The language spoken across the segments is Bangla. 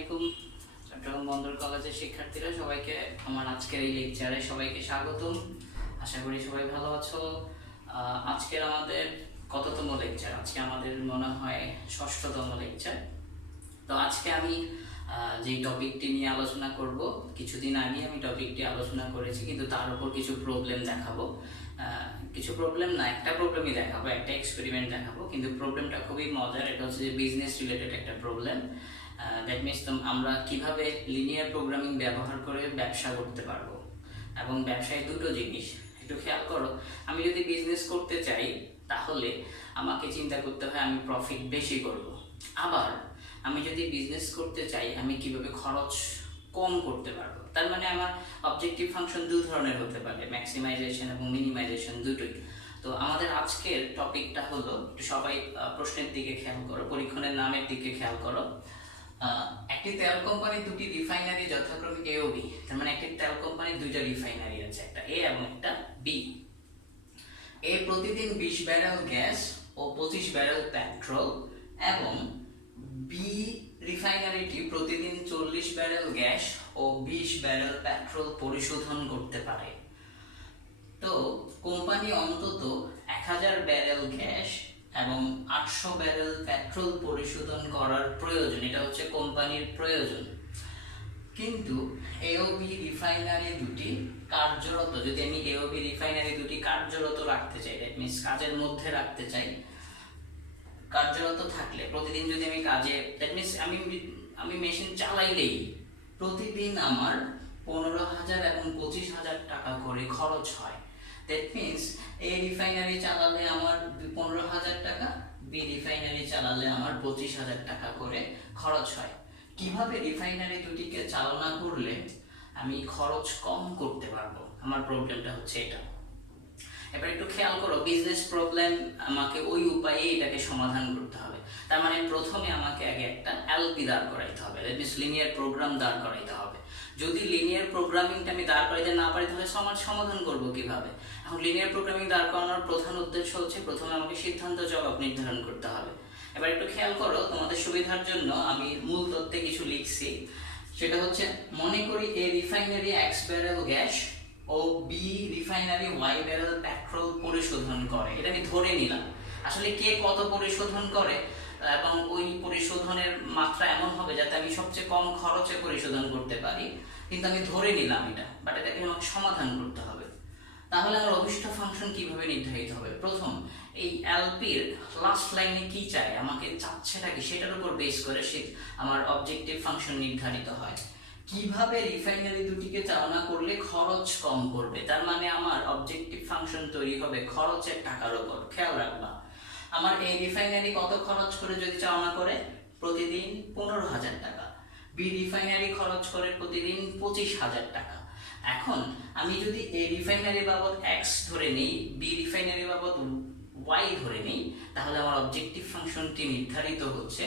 আলাইকুম চট্টগ্রাম বন্দর কলেজের শিক্ষার্থীরা, সবাইকে আমার আজকের এই লেকচারে সবাইকে স্বাগতম। আশা করি সবাই ভালো আছো। আজকের আমাদের কততম লেকচার? আজকে আমাদের মনে হয় ষষ্ঠতম লেকচার। তো আজকে আমি যে টপিকটি নিয়ে আলোচনা করব, কিছুদিন আগে আমি টপিকটি আলোচনা করেছি, কিন্তু তার উপর কিছু প্রবলেম দেখাবো। কিছু প্রবলেম না, একটা প্রবলেমই দেখাবো, একটা এক্সপেরিমেন্ট দেখাবো, কিন্তু প্রবলেমটা খুবই মজার। এটা হচ্ছে যে বিজনেস রিলেটেড একটা প্রবলেম। দ্যাট মিনস আমরা কিভাবে লিনিয়ার প্রোগ্রামিং ব্যবহার করে ব্যবসা করতে পারবো। এবং ব্যবসায় দুটো জিনিস একটু খেয়াল করো। আমি যদি বিজনেস করতে চাই তাহলে আমাকে চিন্তা করতে হয় আমি প্রফিট বেশি করব। আবার আমি যদি বিজনেস করতে চাই আমি কিভাবে খরচ কম করতে পারবো। তার মানে আমার অবজেক্টিভ ফাংশন দু ধরনের হতে পারে, ম্যাক্সিমাইজেশন এবং মিনিমাইজেশন, দুটোই। তো আমাদের আজকের টপিকটা হলো, সবাই প্রশ্নের দিকে খেয়াল করো, পরীক্ষণের নামের দিকে খেয়াল করো। একটি তেল কোম্পানির দুটি রিফাইনারি যথাক্রমে এ ও বি। তার মানে একটি তেল কোম্পানির দুইটা রিফাইনারি আছে, একটা এ এবং একটা বি। এ প্রতিদিন 20 ব্যারেল গ্যাস ও 25 ব্যারেল পেট্রোল এবং বি রিফাইনারিটি প্রতিদিন 40 ব্যারেল গ্যাস ও 20 ব্যারেল পেট্রোল পরিশোধন করতে পারে। তো কোম্পানি অন্তত 1000 ব্যারেল গ্যাস এবং 800 ব্যারেল পেট্রোল পরিশোধন করার প্রয়োজন, এটা হচ্ছে কোম্পানির প্রয়োজন। কিন্তু এওবি রিফাইনারি দুটি কার্যরত, যদি আমি এওবি রিফাইনারি দুটি কার্যরত রাখতে চাই, দ্যাট মিন্স কাজের মধ্যে রাখতে চাই, কার্যরত থাকলে প্রতিদিন যদি আমি কাজে, দ্যাট মিন্স আমি মেশিন চালাইলেই প্রতিদিন আমার 15,000 এবং 25,000 টাকা করে খরচ হয়। দ্যাট মিন্স এ রিফাইনারি চালালে আমার 15,000 টাকা, বি রিফাইনারি চালালে আমার 25,000 টাকা করে খরচ হয়। কিভাবে রিফাইনারি দুটিকে চালনা করলে আমি খরচ কম করতে পারবো? আমার প্রবলেমটা হচ্ছে এটা। এবার একটু খেয়াল করো, বিজনেস প্রবলেম আমাকে ওই উপায়ে এটাকে সমাধান করতে হবে। তার মানে প্রথমে আমাকে আগে একটা এলপি দাঁড় করাইতে হবে, দ্যাট মিন্স লিনিয়ার প্রোগ্রাম দাঁড় করাইতে হবে। যদি লিনিয়ার প্রোগ্রামিংটা আমি দাঁড় করাইতে না পারি তাহলে সমাধান করব কিভাবে? এখন লিনিয়ার প্রোগ্রামিং দাঁড় করানোর প্রধান উদ্দেশ্য হচ্ছে প্রথমে আমাকে সিদ্ধান্ত জবাব নির্ধারণ করতে হবে। এবার একটু খেয়াল করো, তোমাদের সুবিধার জন্য আমি মূল তথ্যে কিছু লিখছি। সেটা হচ্ছে, মনে করি A refinery X barrel gas ও B refinery Y barrel petrol পরিশোধন করে। এটা আমি ধরে নিলাম। আসলে কে কত পরিশোধন করে এবং ওই পরিশোধনের মাত্রা এমন হবে যাতে আমি সবচেয়ে কম খরচে পরিশোধন করতে পারি, কিন্তু আমি ধরে নিলাম এটা, বাট এটাকে আমাকে সমাধান করতে হবে। তাহলে আমার অভিষ্ট ফাংশন কিভাবে নির্ধারিত হবে? প্রথম, এই এলপির লাস্ট লাইনে কি চাই, আমাকে চাচ্ছেটা কি, সেটার উপর বেস করে আমার অবজেক্টিভ ফাংশন নির্ধারিত হয়। কিভাবে রিফাইনারি দুটিকে চালনা করলে খরচ কম করবে, তার মানে আমার অবজেক্টিভ ফাংশন তৈরি হবে খরচের টাকার উপর। খেয়াল রাখবা, আমার এই রিফাইনারি কত খরচ করে যদি চালনা করে? প্রতিদিন 15,000 টাকা। বি রিফাইনারি খরচ করে প্রতিদিন 25,000 টাকা। এখন আমি যদি এই রিফাইনারি বাবদ এক্স ধরে নিই, বি রিফাইনারি বাবদ ওয়াই ধরে নিই, তাহলে আমার অবজেক্টিভ ফাংশনটি নির্ধারিত হচ্ছে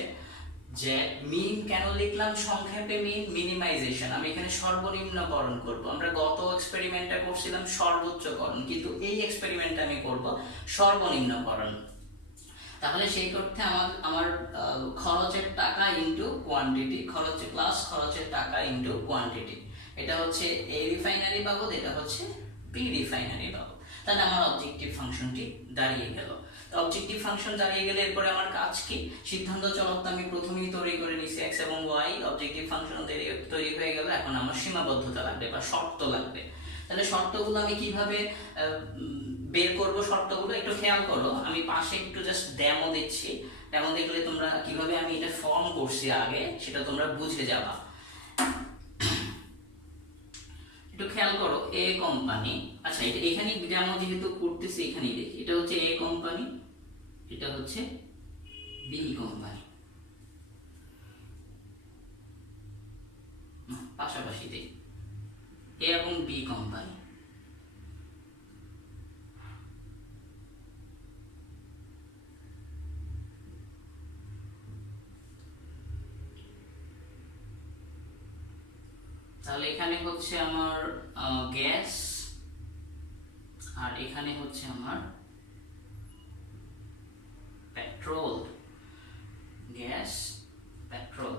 যে মিন। কেন লিখলাম সংক্ষেপে মিন? মিনিমাইজেশন। আমি এখানে সর্বনিম্নকরণ করব। আমরা গত এক্সপেরিমেন্টটা করছিলাম সর্বোচ্চকরণ, কিন্তু এই এক্সপেরিমেন্টটা আমি করব সর্বনিম্নকরণ। তাহলে সেই অর্থে আমার খরচের টাকা ইনটু কোয়ান্টিটি, খরচের প্লাস খরচের টাকা ইনটু কোয়ান্টিটি, এটা হচ্ছে এ রিফাইনারি বাবদ, এটা হচ্ছে বি রিফাইনারি বাবদ। তাহলে আমার অবজেক্টিভ ফাংশনটি দাঁড়িয়ে গেল। তো অবজেক্টিভ ফাংশন দাঁড়িয়ে গেলে এরপরে আমার কাজ কি? সিদ্ধান্ত চলকটা আমি প্রথমেই তৈরি করে নিছি, এক্স এবং ওয়াই। অবজেক্টিভ ফাংশন তৈরি হয়ে গেল। এখন আমার সীমাবদ্ধতা লাগবে বা শর্ত লাগবে। তাহলে শর্তগুলো আমি কিভাবে বের করব? শর্তগুলো একটু খেয়াল করো, আমি পাশে একটু জাস্ট ডেমো দিচ্ছি। ডেমো দেখলে তোমরা কিভাবে আমি এটা ফর্ম করছি আগে সেটা তোমরা বুঝে যাবা। একটু খেয়াল করো, এ কোম্পানি, আচ্ছা এটা এখানে ডেমো যেহেতু করতেছি এখানেই দেখি, এটা হচ্ছে এ কোম্পানি, এটা হচ্ছে বি কোম্পানি, পাশাপাশি দেখি এ এবং বি কোম্পানি। তাহলে এখানে হচ্ছে আমার গ্যাস আর এখানে হচ্ছে আমার পেট্রোল, গ্যাস পেট্রোল।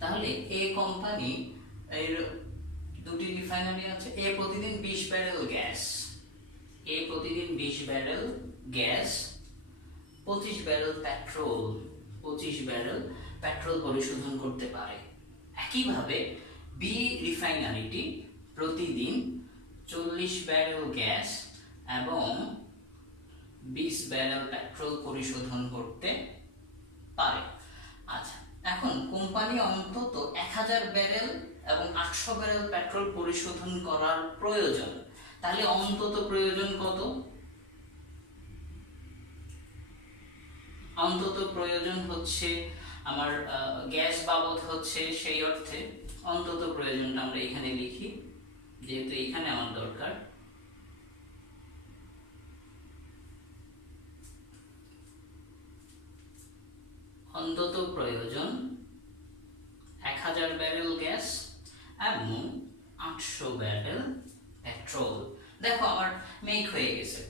তাহলে এ কোম্পানি এর দুটি রিফাইনারি আছে। এ প্রতিদিন 20 ব্যারেল গ্যাস, এ প্রতিদিন 20 barrel gas, 25 barrel petrol, 25 barrel petrol পরিশোধন করতে পারে। একইভাবে বি রিফাইনারিটি প্রতিদিন 40 ব্যারেল গ্যাস এবং 20 ব্যারেল পেট্রোল পরিশোধন করতে পারে। আচ্ছা, এখন কোম্পানি অন্তত 1000 ব্যারেল এবং 800 ব্যারেল পেট্রোল পরিশোধন করার প্রয়োজন। তাহলে অন্তত প্রয়োজন কত? অন্তত প্রয়োজন হচ্ছে আমার গ্যাস বাবদ হচ্ছে, সেই অর্থে অন্তত প্রয়োজনটা আমরা এখানে লিখি, যেহেতু এখানে আমার দরকার। অন্তত প্রয়োজন 1000 ব্যারেল গ্যাস এবং 800 ব্যারেল পেট্রোল। দেখো আমার মেক হয়ে গেছে।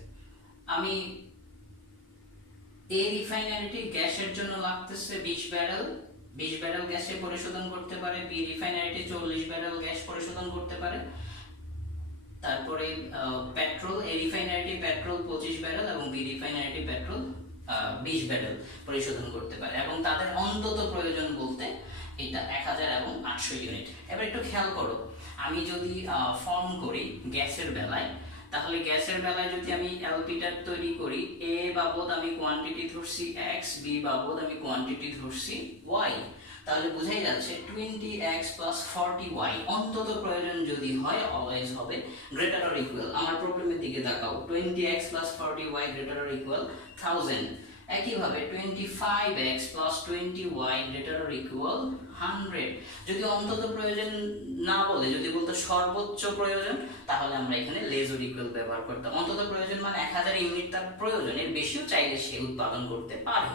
আমি এই রিফাইনারিটি গ্যাসের জন্য লাগতেছে 20 ব্যারেল, 20 ব্যারেল গ্যাসে পরিশোধন করতে পারে। বি রিফাইনারিটি 40 ব্যারেল গ্যাস পরিশোধন করতে পারে। তারপরে পেট্রোল, এ রিফাইনারিটি পেট্রোল 25 ব্যারেল এবং বি রিফাইনারিটি পেট্রোল 20 ব্যারেল পরিশোধন করতে পারে, এবং তাদের অন্তত প্রয়োজন বলতে এটা 1000 এবং 800 ইউনিট। এবার একটু খেয়াল করো, আমি যদি ফর্ম করি গ্যাসের বেলায়, তাহলে গ্যাসের বেলায় যদি আমি এলপিটা তৈরি করি, এ বাবদ আমি কোয়ান্টিটি ধরছি x, বি বাবদ আমি কোয়ান্টিটি ধরছি y, তাহলে বোঝাই যাচ্ছে 20x + 40y অন্তত প্রয়োজন যদি হয় অলওয়েজ হবে গ্রেটার অর ইকুয়াল। আমার প্রবলেমের দিকে তাকাও, 20x + 40y greater or equal 1000। একইভাবে 25x + 20y greater or equal 100। যদি অন্তত প্রয়োজন না বলে, যদি বলতো সর্বোচ্চ প্রয়োজন, তাহলে আমরা এখানে লেস অর ইকুয়াল ব্যবহার করতাম। অন্তত প্রয়োজন মানে 1000 ইউনিট তার প্রয়োজন, এর বেশিও চাইলে সে উৎপাদন করতে পারে,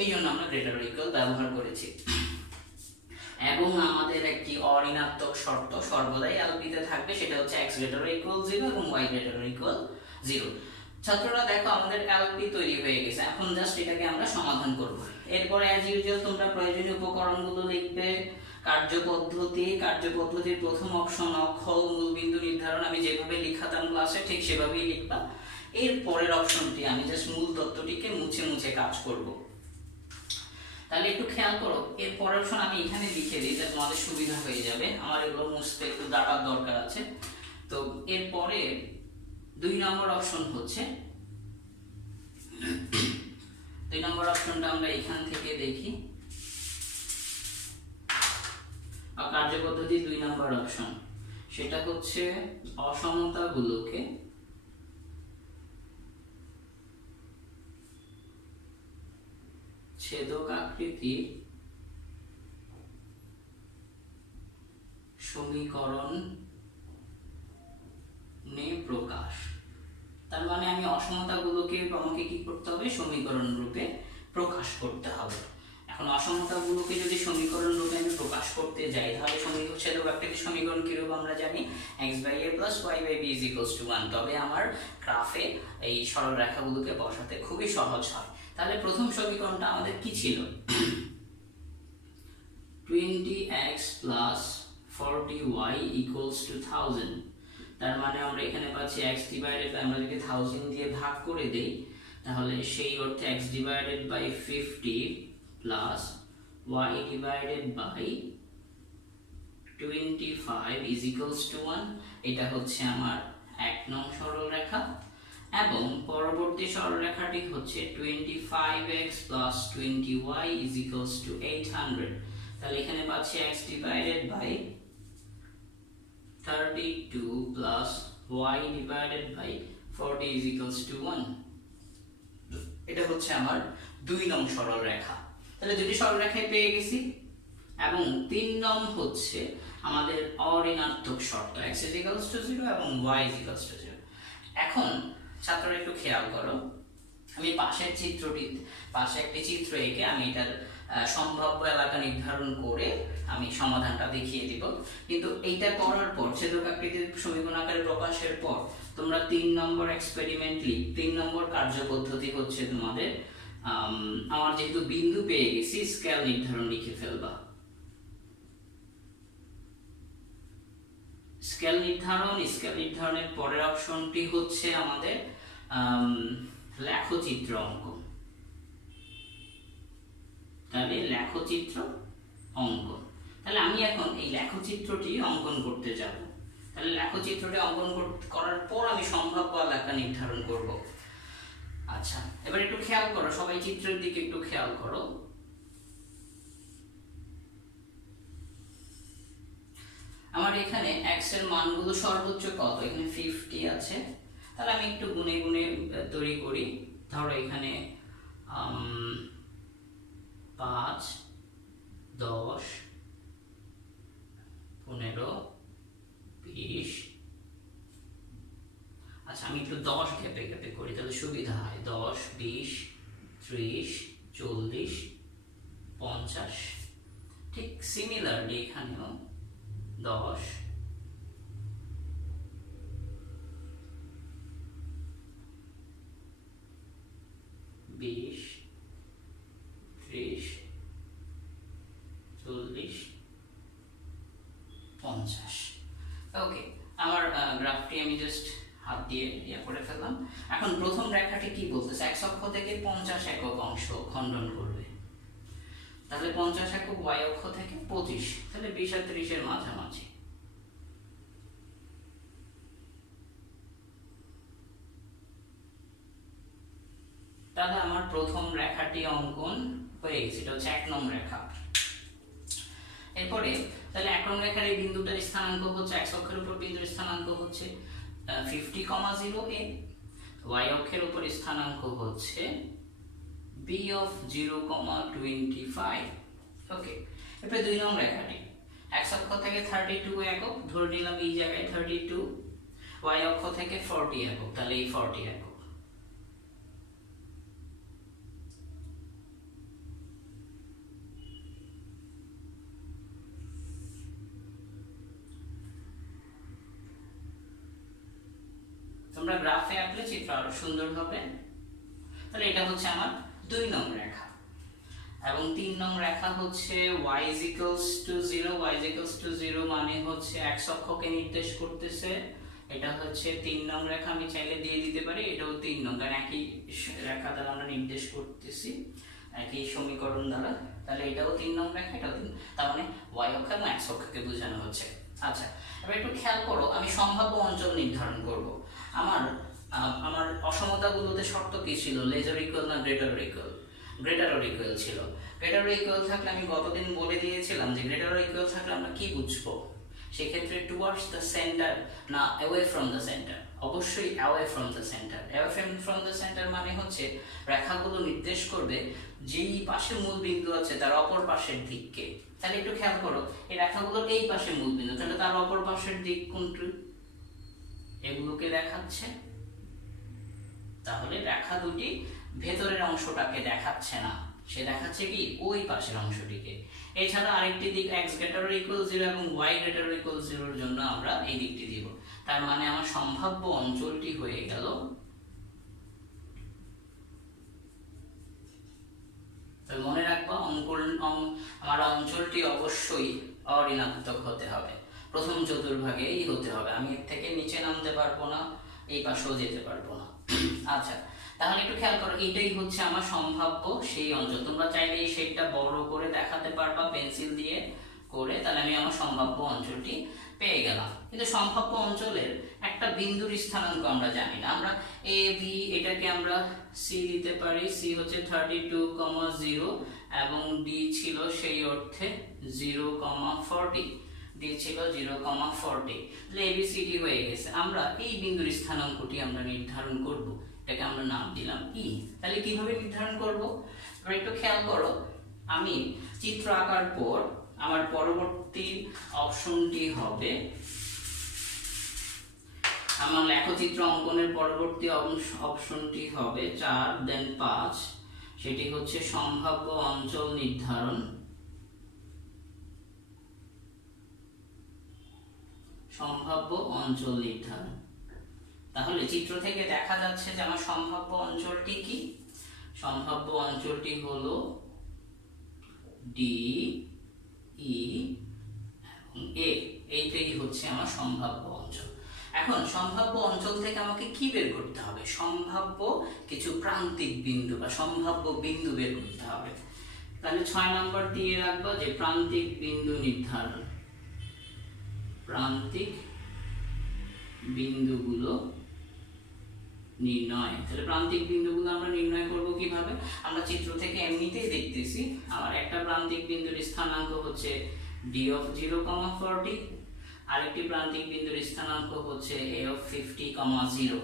এই জন্য আমরা গ্রেটার অর ইকুয়াল ব্যবহার করেছি। এবং আমাদের একটি অঋণাত্মক শর্ত সর্বদাই এলপিতে থাকবে, সেটা হচ্ছে x greater or equal 0 এবং y greater or equal 0। ছাত্ররা দেখো আমাদের এলপি তৈরি হয়ে গেছে, এখন জাস্ট এটাকে আমরা সমাধান করব। এরপর অ্যাজ ইউজুয়াল তোমরা প্রয়োজনীয় উপকরণগুলো লিখবে। কার্যপদ্ধতির প্রথম অপশন অক্ষর মূলবিন্দু নির্ধারণ, আমি যেভাবে লিখাতাম ক্লাসে ঠিক সেভাবেই লিখবা। এর পরের অপশনটি আমি জাস্ট মূল তত্ত্বটিকে মুছে মুছে কাজ করব। তাহলে একটু খেয়াল করো, এর পরের অপশন আমি এখানে লিখে দিই, তাহলে তোমাদের সুবিধা হয়ে যাবে। আমার এগুলো মুছতে একটু ডাটার দরকার আছে। তো এরপরে 2 নম্বর অপশন হচ্ছে, 2 নম্বর অপশনটা আমরা এখান থেকে দেখি। কার্যপদ্ধতি 2 নম্বর অপশন, সেটা হচ্ছে অসমতাগুলোকে ছেদক আকৃতির সমীকরণে প্রকাশ। তার মানে আমি অসমতাগুলোকে আমাকে কি করতে হবে? সমীকরণ রূপে প্রকাশ করতে হবে। এখন অসমতাগুলোকে যদি সমীকরণ রূপে আমি প্রকাশ করতে যাই, তাহলে ছেদক আকৃতির সমীকরণ কি রূপ আমরা জানি, x/a + y/b = 1। তবে আমার গ্রাফে এই সরল রেখাগুলোকে বসাতে খুবই সহজ হয়। তাহলে প্রথম সমীকরণটা আমাদের কি ছিল? 20x + 40y = 1000। তার মানে আমরা এখানে পাচ্ছি x ডিভাইডেড বাই, আমরা যদি 1000 দিয়ে ভাগ করে দেই, তাহলে সেই অর্থে x divided by 50 plus y divided by 25 = 1। এটা হচ্ছে আমার 1 নং সরলরেখা। এবং পরবর্তী সরলরেখাটি হচ্ছে 25x + 20y = 800। তাহলে এখানে পাচ্ছি x divided by 32 plus y divided by 40 = 1। এটা হচ্ছে আমার 2 নং সরলরেখা। তাহলে দুটি সরলরেখায় পেয়ে গেছি। এবং 3 নং হচ্ছে আমাদের অঋণাত্মক শর্ত, x = 0 এবং y = 0। এখন ছাত্ররা একটু খেয়াল করো, আমি পাশে একটি চিত্র এঁকে আমি এটার সম্ভাব্য এলাকা নির্ধারণ করে আমি সমাধানটা দেখিয়ে দিব। কিন্তু এইটা করার পর, ছেদক আকৃতির সমীকরণ আকারে প্রকাশের পর, তোমরা 3 নম্বর এক্সপেরিমেন্টলি 3 নম্বর কার্যপদ্ধতি হচ্ছে তোমাদের আমার যেহেতু বিন্দু পেয়ে গেছি, স্কেল নির্ধারণ লিখে ফেলবা। স্কেল নির্ধারণের পরের অপশনটি হচ্ছে আমাদের লেখচিত্র অঙ্কন। তাহলে লেখচিত্র অঙ্কন, তাহলে আমি এখন এই লেখচিত্রটি অঙ্কন করতে যাব। তাহলে লেখচিত্রটি অঙ্কন করার পর আমি সম্ভাব্য এলাকা নির্ধারণ করব। আচ্ছা, এবার একটু খেয়াল করো, সবাই চিত্রের দিকে একটু খেয়াল করো। আমার এখানে x এর মানগুলো সর্বোচ্চ কত, এখানে 50 আছে। তাহলে আমি একটু গুনে গুনে তৈরি করি। ধরো এখানে 5, 10, 15, 20। আচ্ছা, আমি একটু 10 গ্যাপে গ্যাপে করি, তাহলে সুবিধা হয়। 10, 20, 30, 40, 50। ঠিক সিমিলারলি এখানেও 10, 20, 30, 40, 50। ওকে, আমার গ্রাফটি আমি জাস্ট হাত দিয়ে করে ফেললাম। এখন প্রথম রেখাটি কি বলতেছে, x অক্ষ থেকে 50 একক অংশ খণ্ডন করবে। তাহলে 50 একক y অক্ষ থেকে 25, তাহলে 20 আর 30 এর মাঝামাঝি। তাহলে আমার প্রথম রেখাটি অঙ্কন হয়ে গেছে, এটা হচ্ছে 1 নং রেখা। এরপরে তাহলে 1 নং রেখার এই বিন্দুটার স্থানাঙ্ক হচ্ছে, x অক্ষের উপর বিন্দুর স্থানাঙ্ক হচ্ছে 50,0 a, y অক্ষের উপর স্থানাঙ্ক হচ্ছে b of 0,25। ওকে, এরপরে 2 নং রেখাটি x অক্ষ থেকে 32 একক, ধরে নিলাম এই জায়গায় 32, y অক্ষ থেকে 40 একক, তাহলে এই 40 একক। তোমরা গ্রাফে আঁকলে চিত্র আরো সুন্দর হবে। তাহলে এটা হচ্ছে আমার 2 নং রেখা, এবং 3 নং রেখা হচ্ছে y = 0। y = 0 মানে হচ্ছে x অক্ষকে নির্দেশ করতেছে। এটা হচ্ছে 3 নং রেখা, আমি চাইলে দিয়ে দিতে পারি এটাও 3 নং, কারণ একই রেখা দ্বারা আমরা নির্দেশ করতেছি, একই সমীকরণ দ্বারা। তাহলে এটাও 3 নং রেখা, এটাও 3, তার মানে y অক্ষ এবং x অক্ষকে বোঝানো হচ্ছে। আচ্ছা, এবার একটু খেয়াল করো, আমি সম্ভাব্য অঞ্চল নির্ধারণ করব। আমার অসমতাগুলোতে শর্ত কি ছিল, লেজার ইকুয়াল না greater equal? Greater or equal ছিল। গ্রেটার অর ইকুয়াল থাকলে আমি গতদিন বলে দিয়েছিলাম যে গ্রেটার অর ইকুয়াল থাকলে আমরা কি বুঝবো, সেক্ষেত্রে টুয়ার্ডস দ্য সেন্টার না অ্যাওয়ে ফ্রম দ্য সেন্টার? অবশ্যই away from the centre. Away from the centre মানে হচ্ছে রেখাগুলো নির্দেশ করবে যেই পাশে মূল বিন্দু আছে তার অপর পাশের দিককে। তাহলে একটু খেয়াল করো, এই রেখাগুলোর এই পাশে মূল বিন্দু, তাহলে তার অপর পাশের দিক কোনটি? এগুলোকে দেখাচ্ছে। তাহলে রেখা দুটি ভেতরের অংশটাকে দেখাচ্ছে না, সে দেখাচ্ছে কি ওই পাশের অংশটিকে। এছাড়া আরেকটি দিক x > 0 এবং y > 0 এর জন্য আমরা এই দিকটি দিব। তার মানে আমার সম্ভাব্য অঞ্চলটি হয়ে গেল, মনে রাখবা আমার অঞ্চলটি অবশ্যই অঋণাত্মক হতে হবে, প্রথম চতুর্ভাগেই হতে হবে। আমি এর থেকে নিচে নামতে পারবো না, এই পাশেও যেতে পারবো না। আচ্ছা, তাহলে একটু খেয়াল করো, এইটাই হচ্ছে আমার সম্ভাব্য সেই অঞ্চল। তোমরা চাইলে এই শেডটা বড় করে দেখাতে পারবা পেন্সিল দিয়ে করে, তাহলে আমি আমার সম্ভাব্য অঞ্চলটি পেয়ে গেলাম। কিন্তু সম্ভাব্য অঞ্চলের একটা বিন্দুর স্থানাঙ্ক আমরা জানি না। আমরা এ বি এটাকে আমরা সি দিতে পারি, সি হচ্ছে 32,0 এবং ডি ছিল সেই অর্থে 0,40, ডি ছিল 0,40। তাহলে এবিসিডি হয়ে গেছে। আমরা এই বিন্দুর স্থানাঙ্কটি আমরা নির্ধারণ করব, এটাকে আমরা নাম দিলাম ই। তাহলে কিভাবে নির্ধারণ করব? তোমরা একটু খেয়াল করো, আমি চিত্র আঁকার পর আমার পরবর্তী অপশনটি হবে, আমার লেখচিত্র অঙ্কনের পরবর্তী অপশনটি হবে 4 দেন 5, সেটি হচ্ছে সম্ভাব্য অঞ্চল নির্ধারণ। সম্ভাব্য অঞ্চল নির্ধারণ। তাহলে চিত্র থেকে দেখা যাচ্ছে যে আমার সম্ভাব্য অঞ্চলটি কি? সম্ভাব্য অঞ্চলটি হলো ডি, ই এবং এ। এইটাই হচ্ছে আমার সম্ভাব্য এখন সম্ভাব্য অঞ্চল থেকে আমাকে কি বের করতে হবে? সম্ভাব্য কিছু প্রান্তিক বিন্দু বা সম্ভাব্য বিন্দু বের করতে হবে। তাহলে 6 নম্বর দিয়ে রাখবো যে প্রান্তিক বিন্দু নির্ধারণ। প্রান্তিক বিন্দুগুলো নির্ণয়। তাহলে প্রান্তিক বিন্দুগুলো আমরা নির্ণয় করব কিভাবে? আমরা চিত্র থেকে এমনিতেই দেখতেছি আমার একটা প্রান্তিক বিন্দুর স্থানাঙ্ক হচ্ছে d of 0, 40, আরেকটি প্রান্তিক বিন্দুর স্থানাঙ্ক হচ্ছে a of 50, 0।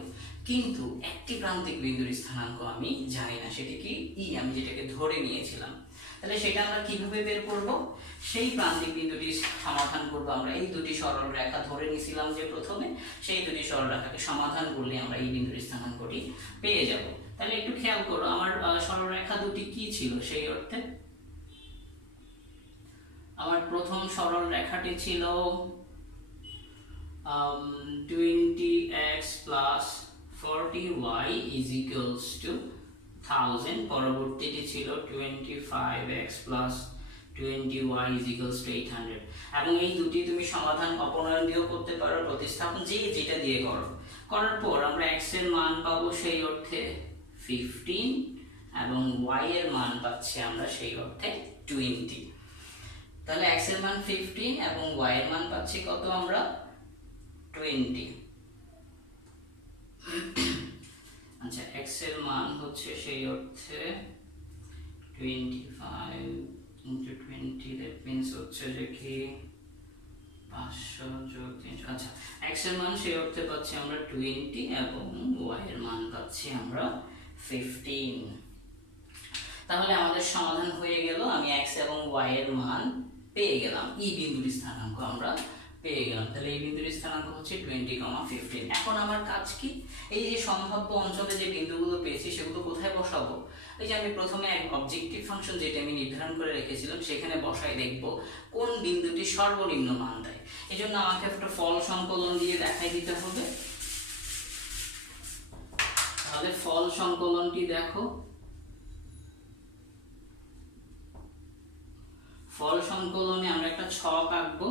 কিন্তু একটি প্রান্তিক বিন্দুর স্থানাঙ্ক আমি জানি না, সেটি কি ই, আমি যেটাকে ধরে নিয়েছিলাম। তাহলে সেটা আমরা কিভাবে বের করব? সেই প্রান্তিক বিন্দুটি সমাধান করব আমরা এই দুটি সরল রেখা ধরে নিয়েছিলাম যে প্রথমে, সেই দুটি সরল রেখাকে সমাধান করলে আমরা এই বিন্দুর স্থানাঙ্কটি পেয়ে যাব। তাহলে একটু খেয়াল করো আমার সরল রেখা দুটি কি ছিল সেই অর্থে। আমার প্রথম সরল রেখাটি ছিল 20x plus 40y is equals to 1000, পরবর্তীটি ছিল 25x plus 20y is equals to 800। এবং এই দুটি তুমি সমাধান অপনয়ন দিয়েও করতে পারো, প্রতিস্থাপন যেটা দিয়ে করো। করার পর আমরা x এর মান পাবো সেই অর্থে 15 এবং y এর মান পাচ্ছি আমরা সেই অর্থে 20। তাহলে x এর মান 15 এবং y এর মান পাচ্ছি কত আমরা? 20। আচ্ছা, x এর মান হচ্ছে সেই অর্থে 25 into 20, that means হচ্ছে যে কি 500 যোগ 300। আচ্ছা, x এর মান সেই অর্থে পাচ্ছি আমরা 20 এবং y এর মান পাচ্ছি আমরা 15। তাহলে আমাদের সমাধান হয়ে গেল, আমি x এবং y এর মান পেয়ে গেলাম, এই বিন্দুর স্থানাঙ্ক আমরা পেয়ে গেলাম। তাহলে এই বিন্দুর স্থানাঙ্ক হচ্ছে 20, 15। এখন আমার কাজ কি? এই যে সম্ভাব্য অঞ্চলে যে বিন্দুগুলো পেয়েছি সেগুলো কোথায় বসাবো? এই যে আমি প্রথমে এক অবজেক্টিভ ফাংশন যেটা আমি নির্ধারণ করে রেখেছিলাম সেখানে বসাই দেখব কোন বিন্দুটি সর্বনিম্ন মান দেয়। এই জন্য আমাকে একটা ফল সংকলন দিয়ে দেখাই দিতে হবে। তাহলে ফল সংকলনটি দেখো। ফল সংকলনে আমরা একটা ছক আঁকবো।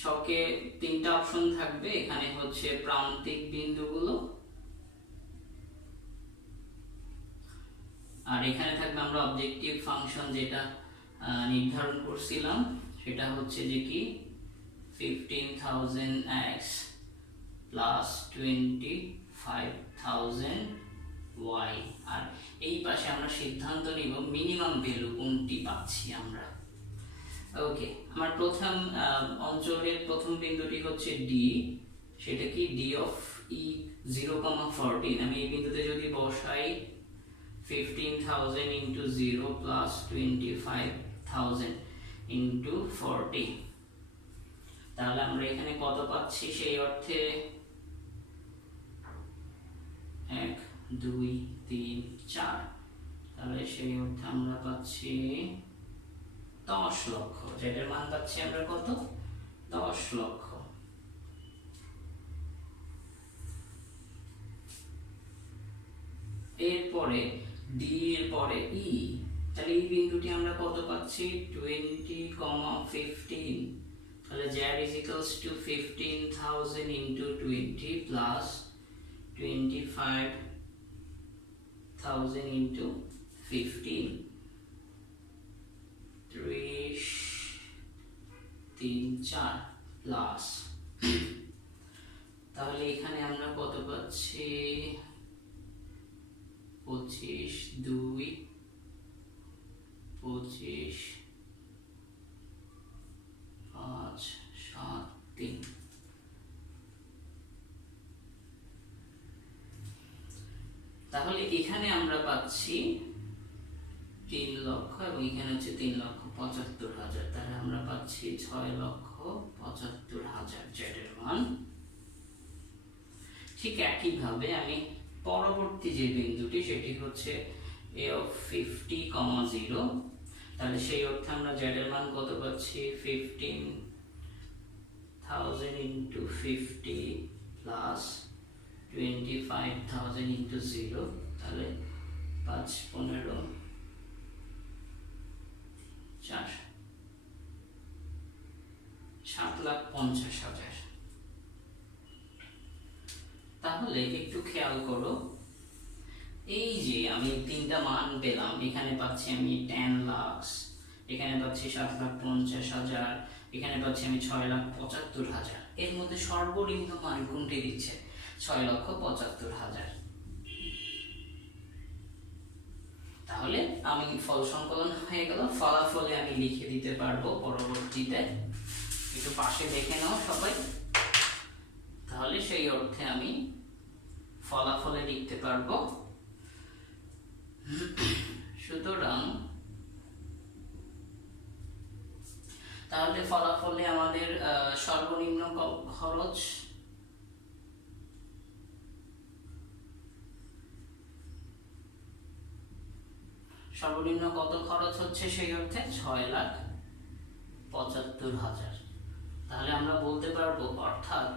ছকে 3টা অপশন থাকবে, এখানে হচ্ছে প্রান্তিক বিন্দুগুলো, আর এখানে থাকবে আমরা অবজেক্টিভ ফাংশন যেটা নির্ধারণ করছিলাম, সেটা হচ্ছে যে কি 15,000x plus 25,000y। আর এই পাশে আমরা সিদ্ধান্ত নিব মিনিমাম ভ্যালু কোনটি পাচ্ছি আমরা। ওকে, আমার প্রথম অঞ্চলের প্রথম বিন্দুটি হচ্ছে D, সেটা কি d of e 0, 14। আমি এই বিন্দুতে যদি বসাই 15,000 into 0 plus 25,000 into 40, তাহলে আমরা এখানে কত পাচ্ছি সেই অর্থে 1 2 3 4, তাহলে সেই অর্থে আমরা পাচ্ছি 10 লক্ষ। যেটার মান পাচ্ছি আমরা কত? 10 লক্ষ। এরপরে D এর পরে E, তাহলে এই বিন্দুটি আমরা কত পাচ্ছি? 20, 15। তাহলে z is equals to 15,000 into 20 plus 25,000 into 15, 30, 3, 4 plus, তাহলে এখানে আমরা কত পাচ্ছি? 25, 2, 25, 5, 7, 3। তাহলে এখানে আমরা পাচ্ছি 3 লক্ষ এবং এখানে হচ্ছে 3,75,000। তাহলে আমরা পাচ্ছি 6,75,000 জেডের মান। ঠিক একইভাবে আমি পরবর্তী যে বিন্দুটি সেটি হচ্ছে a of 50, 0, তাহলে সেই অর্থে আমরা z এর মান কত পাচ্ছি? 15,000 into 50 plus 25,000 into 0, তাহলে 5, 15, 4, 7,50,000। তাহলে একটু খেয়াল করো, এই যে আমি তিনটা মান পেলাম, এখানে পাচ্ছি আমি 10 লাখ, এখানে পাচ্ছি 7,50,000, এখানে পাচ্ছি আমি 6,75,000। এর মধ্যে সর্বনিম্ন মান কোনটি দিচ্ছে? 6,75,000। তাহলে আমি ফল সংকলন হয়ে গেল, ফলাফলে আমি লিখে দিতে পারবো পরবর্তীতে। একটু পাশে দেখে নাও সবাই। তাহলে সেই অর্থে আমি ফলাফলে লিখতে পারবো, সুতরাং তাহলে ফলাফলে আমাদের সর্বনিম্ন খরচ সর্বনিম্ন কত খরচ হচ্ছে সেই অর্থে 6,75,000। তাহলে আমরা বলতে পারবো, অর্থাৎ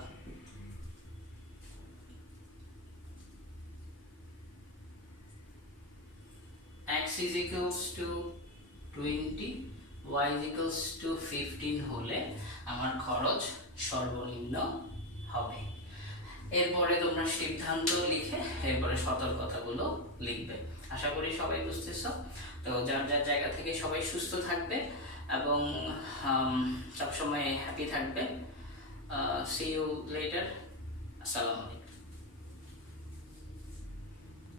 x is equals to 20, y is equals to 15 হলে আমার খরচ সর্বনিম্ন হবে। এরপরে তোমরা সিদ্ধান্ত লিখে এরপরে সতর্কতাগুলো লিখবে। আশা করি সবাই বুঝতেছ। তো যার যার জায়গা থেকে সবাই সুস্থ থাকবে এবং সবসময় হ্যাপি থাকবে। See you later. আসসালামু আলাইকুম।